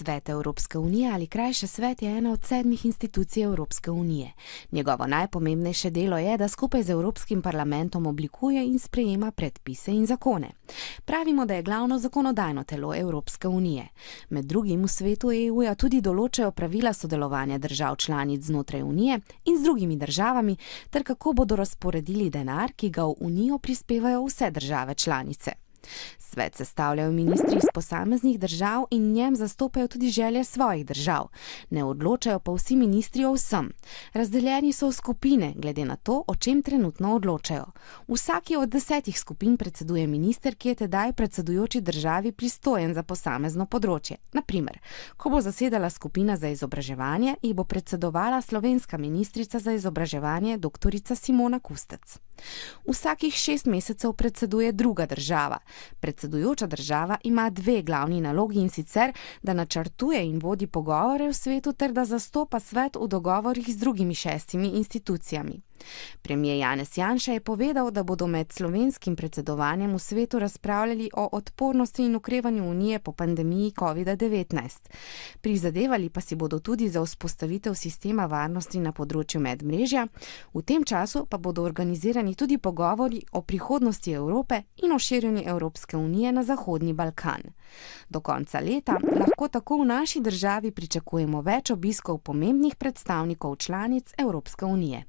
Svet Evropske unije ali krajše Svet je ena od 7 institucij Evropske unije. Njegovo najpomembnejše delo je, da skupaj z Evropskim parlamentom oblikuje in sprejema predpise in zakone. Pravimo, da je glavno zakonodajno telo Evropske unije. Med drugim v svetu EU-ja tudi določajo pravila sodelovanja držav članic znotraj unije in z drugimi državami, ter kako bodo razporedili denar, ki ga v unijo prispevajo vse države članice. Svet sestavljajo ministri iz posameznih držav in njem zastopajo tudi želje svojih držav. Ne odločajo pa vsi ministri o vsem. Razdeljeni so v skupine, glede na to, o čem trenutno odločajo. Vsaki od 10 skupin predseduje minister, ki je tedaj predsedujoči državi pristojen za posamezno področje. Na primer, ko bo zasedala skupina za izobraževanje, ji bo predsedovala slovenska ministrica za izobraževanje dr. Simona Kustec. Vsakih 6 mesecev predseduje druga država. Predsedujoča država ima 2 glavni nalogi, in sicer, da načrtuje in vodi pogovore v svetu ter da zastopa svet v dogovorih z drugimi 6 institucijami. Premier Janez Janša je povedal, da bodo med slovenskim predsedovanjem v svetu razpravljali o odpornosti in okrevanju unije po pandemiji COVID-19. Prizadevali pa si bodo tudi za vzpostavitev sistema varnosti na področju medmrežja. V tem času pa bodo organizirani tudi pogovori o prihodnosti Evrope in o širjenju Evropske unije na Zahodni Balkan. Do konca leta lahko tako v naši državi pričakujemo več obiskov pomembnih predstavnikov članic Evropske unije.